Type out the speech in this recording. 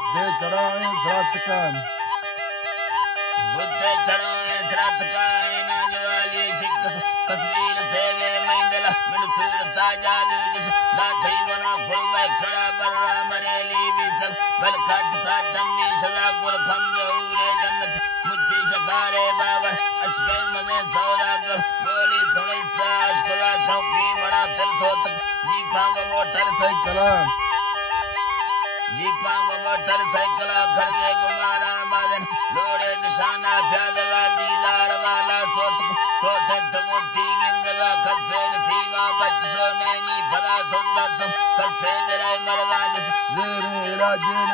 बुद्धे चढ़ाए व्रत का बुद्धे चढ़ाए व्रत का नाजवाली सिख तस्वीर से दे महिंदला मनसूर ताजा दूज दासी बना खुलबे खड़ा बर्रा मरेली बिसल बल खट सा चंगी सदा गुल खम जऊरे जन्नत मुझे शकारे बाबर अशके मजे सौदागर बोली सुनी साश खुदा शौकी बड़ा तिल सोतक दीपांग मोटर से कलाम दीपांग मोटर साइकिल खड़गे गुमारा मदन लोड़े निशाना प्यादला दीदार वाला सोते तमुती गिंदगा खसे नसीबा बच सो नैनी भला सुंदर खसे दराय मरवा रे रे राजे